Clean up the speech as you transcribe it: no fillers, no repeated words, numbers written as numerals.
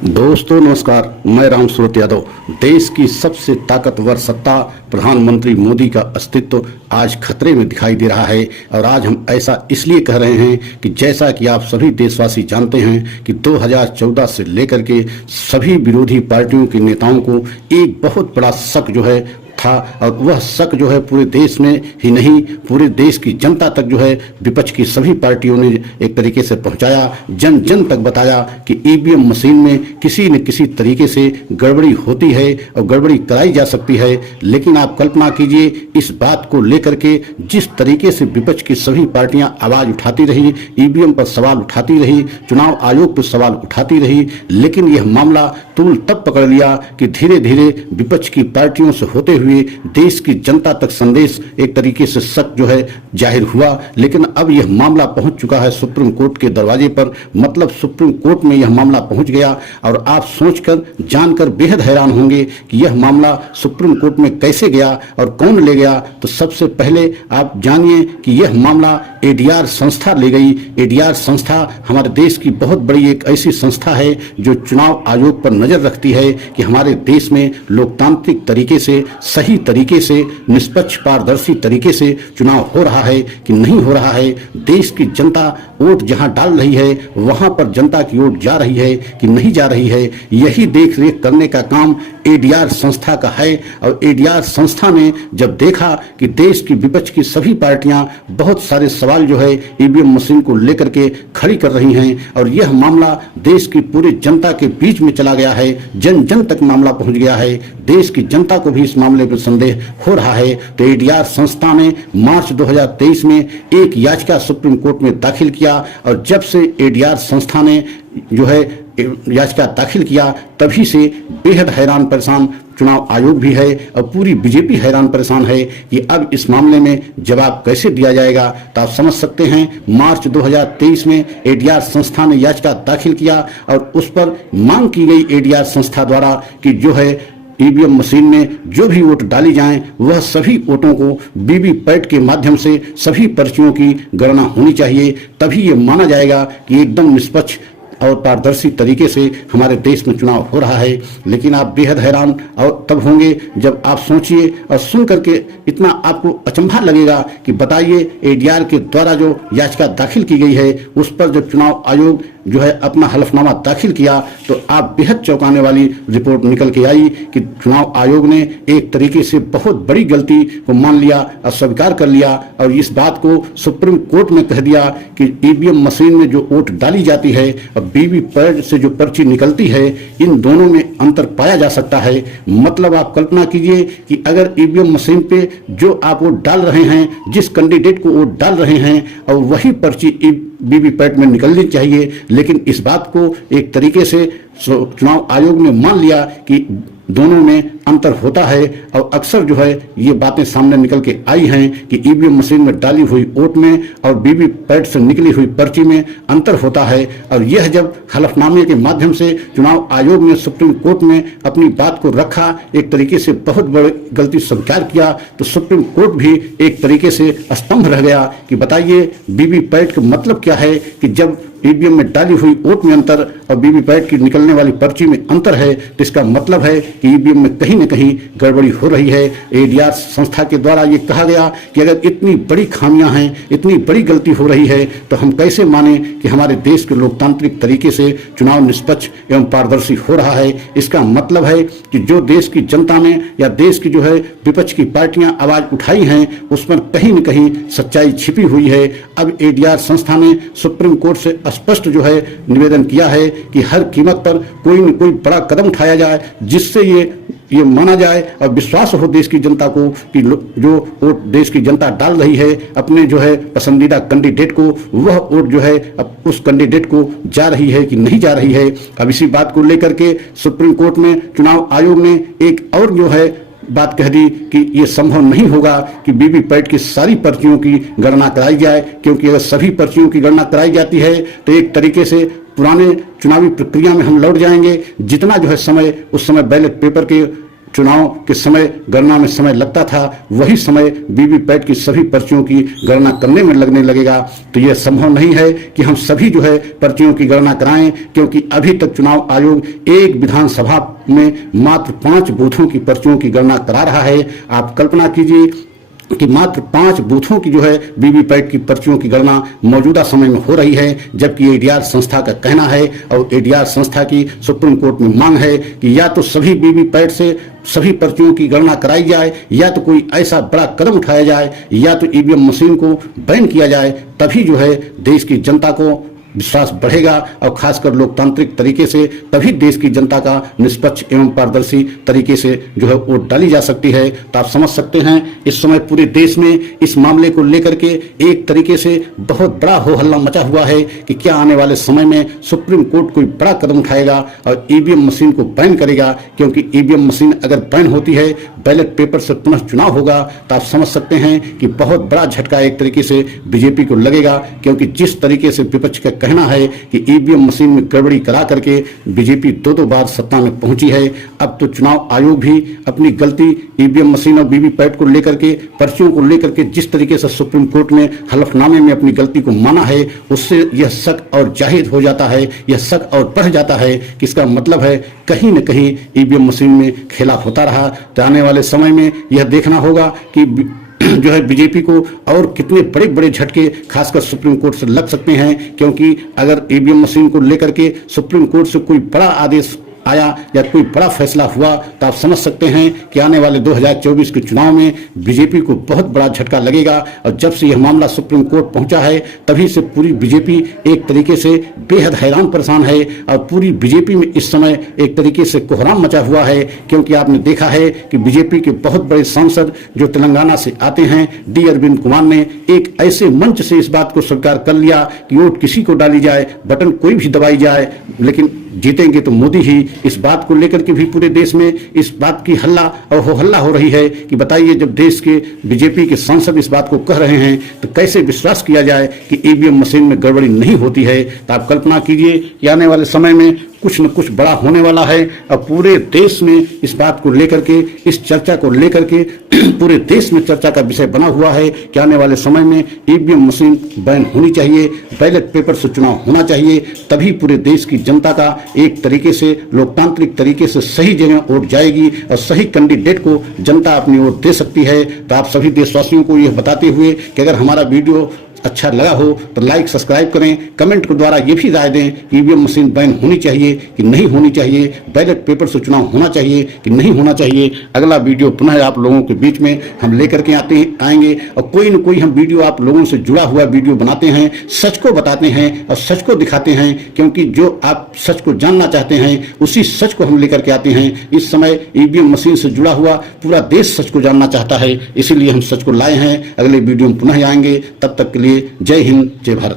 दोस्तों नमस्कार, मैं राम सूरत यादव। देश की सबसे ताकतवर सत्ता प्रधानमंत्री मोदी का अस्तित्व आज खतरे में दिखाई दे रहा है। और आज हम ऐसा इसलिए कह रहे हैं कि जैसा कि आप सभी देशवासी जानते हैं कि 2014 से लेकर के सभी विरोधी पार्टियों के नेताओं को एक बहुत बड़ा शक जो है था, और वह शक जो है पूरे देश में ही नहीं पूरे देश की जनता तक जो है विपक्ष की सभी पार्टियों ने एक तरीके से पहुंचाया, जन जन तक बताया कि ईवीएम मशीन में किसी न किसी तरीके से गड़बड़ी होती है और गड़बड़ी कराई जा सकती है। लेकिन आप कल्पना कीजिए, इस बात को लेकर के जिस तरीके से विपक्ष की सभी पार्टियां आवाज उठाती रही, ईवीएम पर सवाल उठाती रही, चुनाव आयोग पर सवाल उठाती रही, लेकिन यह मामला तूल तब पकड़ लिया कि धीरे धीरे विपक्ष की पार्टियों से होते हुए देश की जनता तक संदेश एक तरीके से शक जो है जाहिर हुआ। लेकिन अब यह मामला पहुंच चुका है सुप्रीम कोर्ट के दरवाजे पर, मतलब सुप्रीम कोर्ट में यह मामला पहुंच गया। और आप सोचकर जानकर बेहद हैरान होंगे कि यह मामला सुप्रीम कोर्ट में कैसे गया और कौन ले गया। तो सबसे पहले आप जानिए कि यह मामला एडीआर संस्था ले गई। एडीआर संस्था हमारे देश की बहुत बड़ी एक ऐसी संस्था है जो चुनाव आयोग पर नजर रखती है कि हमारे देश में लोकतांत्रिक तरीके से, सही तरीके से, निष्पक्ष पारदर्शी तरीके से चुनाव हो रहा है कि नहीं हो रहा है। देश की जनता वोट जहां डाल रही है वहां पर जनता की वोट जा रही है कि नहीं जा रही है, यही देख रेख करने का काम एडीआर संस्था का है। और एडीआर संस्था ने जब देखा कि देश की विपक्ष की सभी पार्टियां बहुत सारे सवाल जो है ईवीएम मशीन को लेकर के खड़ी कर रही हैं और यह मामला देश की पूरी जनता के बीच में चला गया है, जन जन तक मामला पहुंच गया है, देश की जनता को भी इस मामले में संदेह हो रहा है। तो एडीआर संस्था ने मार्च 2023 में एक याचिका सुप्रीम कोर्ट में दाखिल किया। और जब से एडीआर संस्था ने जो है याचिका दाखिल किया तभी से बेहद हैरान परेशान चुनाव आयोग भी है और पूरी बीजेपी हैरान परेशान है कि अब इस मामले में जवाब कैसे दिया जाएगा। तो आप समझ सकते हैं, मार्च 2023 में एडीआर संस्था ने याचिका दाखिल किया और उस पर मांग की गई एडीआर संस्था द्वारा कि जो है ईवीएम मशीन में जो भी वोट डाली जाएं वह सभी वोटों को वीवीपैट के माध्यम से सभी पर्चियों की गणना होनी चाहिए, तभी ये माना जाएगा कि एकदम निष्पक्ष और पारदर्शी तरीके से हमारे देश में चुनाव हो रहा है। लेकिन आप बेहद हैरान और तब होंगे जब आप सोचिए और सुन करके इतना आपको अचंभा लगेगा कि बताइए एडीआर के द्वारा जो याचिका दाखिल की गई है उस पर जब चुनाव आयोग जो है अपना हलफनामा दाखिल किया तो आप बेहद चौंकाने वाली रिपोर्ट निकल के आई कि चुनाव आयोग ने एक तरीके से बहुत बड़ी गलती को मान लिया और स्वीकार कर लिया और इस बात को सुप्रीम कोर्ट में कह दिया कि ईवीएम मशीन में जो वोट डाली जाती है और वीवीपैट से जो पर्ची निकलती है, इन दोनों में अंतर पाया जा सकता है। मतलब आप कल्पना कीजिए कि अगर ईवीएम मशीन पे जो आप वोट डाल रहे हैं, जिस कैंडिडेट को वोट डाल रहे हैं, और वही पर्ची वीवीपैट में निकलनी चाहिए, लेकिन इस बात को एक तरीके से चुनाव आयोग ने मान लिया कि दोनों में अंतर होता है। और अक्सर जो है ये बातें सामने निकल के आई हैं कि ईवीएम मशीन में डाली हुई वोट में और वीवीपैट से निकली हुई पर्ची में अंतर होता है। और यह जब हलफनामे के माध्यम से चुनाव आयोग ने सुप्रीम कोर्ट में अपनी बात को रखा, एक तरीके से बहुत बड़ी गलती स्वीकार किया, तो सुप्रीम कोर्ट भी एक तरीके से स्तंभ रह गया कि बताइए वीवीपैट का मतलब क्या है कि जब ईवीएम में डाली हुई वोट में अंतर और वीवीपैट की निकलने वाली पर्ची में अंतर है तो इसका मतलब है कि ईवीएम में कहीं न कहीं गड़बड़ी हो रही है। एडीआर संस्था के द्वारा ये कहा गया कि अगर इतनी बड़ी खामियां हैं, इतनी बड़ी गलती हो रही है, तो हम कैसे माने कि हमारे देश के लोकतांत्रिक तरीके से चुनाव निष्पक्ष एवं पारदर्शी हो रहा है। इसका मतलब है कि जो देश की जनता ने या देश की जो है विपक्ष की पार्टियां आवाज उठाई हैं उसमें कहीं न कहीं सच्चाई छिपी हुई है। अब एडीआर संस्था ने सुप्रीम कोर्ट से स्पष्ट जो है निवेदन किया है कि हर कीमत पर कोई न कोई बड़ा कदम उठाया जाए जिससे ये माना जाए और विश्वास हो देश की जनता को कि जो वोट देश की जनता डाल रही है अपने जो है पसंदीदा कैंडिडेट को, वह वोट जो है अब उस कैंडिडेट को जा रही है कि नहीं जा रही है। अब इसी बात को लेकर के सुप्रीम कोर्ट में चुनाव आयोग ने एक और जो है बात कह दी कि ये संभव नहीं होगा कि वीवीपैट की सारी पर्चियों की गणना कराई जाए, क्योंकि अगर सभी पर्चियों की गणना कराई जाती है तो एक तरीके से पुराने चुनावी प्रक्रिया में हम लौट जाएंगे। जितना जो है समय उस समय बैलेट पेपर के चुनाव के समय गणना में समय लगता था, वही समय वीवीपैट की सभी पर्चियों की गणना करने में लगने लगेगा। तो यह संभव नहीं है कि हम सभी जो है पर्चियों की गणना कराएं, क्योंकि अभी तक चुनाव आयोग एक विधानसभा में मात्र 5 बूथों की पर्चियों की गणना करा रहा है। आप कल्पना कीजिए कि मात्र 5 बूथों की जो है वीवीपैट की पर्चियों की गणना मौजूदा समय में हो रही है, जबकि एडीआर संस्था का कहना है और एडीआर संस्था की सुप्रीम कोर्ट में मांग है कि या तो सभी वीवीपैट से सभी पर्चियों की गणना कराई जाए, या तो कोई ऐसा बड़ा कदम उठाया जाए, या तो ईवीएम मशीन को बैन किया जाए। तभी जो है देश की जनता को विश्वास बढ़ेगा और खासकर लोकतांत्रिक तरीके से तभी देश की जनता का निष्पक्ष एवं पारदर्शी तरीके से जो है वोट डाली जा सकती है। तो आप समझ सकते हैं इस समय पूरे देश में इस मामले को लेकर के एक तरीके से बहुत बड़ा हो हल्ला मचा हुआ है कि क्या आने वाले समय में सुप्रीम कोर्ट कोई बड़ा कदम उठाएगा और ईवीएम मशीन को बैन करेगा। क्योंकि ईवीएम मशीन अगर बैन होती है, बैलेट पेपर से पुनः चुनाव होगा, तो आप समझ सकते हैं कि बहुत बड़ा झटका एक तरीके से बीजेपी को लगेगा। क्योंकि जिस तरीके से विपक्ष का कहना है कि ईवीएम मशीन में गड़बड़ी करा करके बीजेपी 2 बार सत्ता में पहुंची है, अब तो चुनाव आयोग भी अपनी गलती ईवीएम मशीन और वीवीपैट को लेकर के, पर्चियों को लेकर के जिस तरीके से सुप्रीम कोर्ट ने हलफनामे में अपनी गलती को माना है, उससे यह शक और जाहिर हो जाता है, यह शक और बढ़ जाता है कि इसका मतलब है कहीं न कहीं ईवीएम मशीन में खेला होता रहा। तो आने वाले समय में यह देखना होगा कि जो है बीजेपी को और कितने बड़े बड़े झटके खासकर सुप्रीम कोर्ट से लग सकते हैं। क्योंकि अगर ईवीएम मशीन को लेकर के सुप्रीम कोर्ट से कोई बड़ा आदेश आया या कोई बड़ा फैसला हुआ, तो आप समझ सकते हैं कि आने वाले 2024 के चुनाव में बीजेपी को बहुत बड़ा झटका लगेगा। और जब से यह मामला सुप्रीम कोर्ट पहुंचा है, तभी से पूरी बीजेपी एक तरीके से बेहद हैरान परेशान है और पूरी बीजेपी में इस समय एक तरीके से कोहराम मचा हुआ है। क्योंकि आपने देखा है कि बीजेपी के बहुत बड़े सांसद जो तेलंगाना से आते हैं, डी अरविंद कुमार ने एक ऐसे मंच से इस बात को स्वीकार कर लिया कि वोट किसी को डाली जाए, बटन कोई भी दबाई जाए, लेकिन जीतेंगे तो मोदी ही। इस बात को लेकर के भी पूरे देश में इस बात की हल्ला और हो हल्ला हो रही है कि बताइए, जब देश के बीजेपी के सांसद इस बात को कह रहे हैं तो कैसे विश्वास किया जाए कि ईवीएम मशीन में गड़बड़ी नहीं होती है। तो आप कल्पना कीजिए कि आने वाले समय में कुछ न कुछ बड़ा होने वाला है और पूरे देश में इस बात को लेकर के, इस चर्चा को लेकर के पूरे देश में चर्चा का विषय बना हुआ है कि आने वाले समय में ईवीएम मशीन बैन होनी चाहिए, बैलेट पेपर से चुनाव होना चाहिए। तभी पूरे देश की जनता का एक तरीके से लोकतांत्रिक तरीके से सही जगह वोट जाएगी और सही कैंडिडेट को जनता अपनी वोट दे सकती है। तो आप सभी देशवासियों को यह बताते हुए कि अगर हमारा वीडियो अच्छा लगा हो तो लाइक सब्सक्राइब करें, कमेंट के द्वारा ये भी राय दें कि ईवीएम मशीन बैन होनी चाहिए कि नहीं होनी चाहिए, बैलेट पेपर से चुनाव होना चाहिए कि नहीं होना चाहिए। अगला वीडियो पुनः आप लोगों के बीच में हम लेकर के आएंगे और कोई न कोई हम वीडियो आप लोगों से जुड़ा हुआ वीडियो बनाते हैं, सच को बताते हैं और सच को दिखाते हैं। क्योंकि जो आप सच को जानना चाहते हैं उसी सच को हम लेकर के आते हैं। इस समय ईवीएम मशीन से जुड़ा हुआ पूरा देश सच को जानना चाहता है, इसीलिए हम सच को लाए हैं। अगले वीडियो में पुनः आएंगे, तब तक के लिए जय हिंद, जय भारत।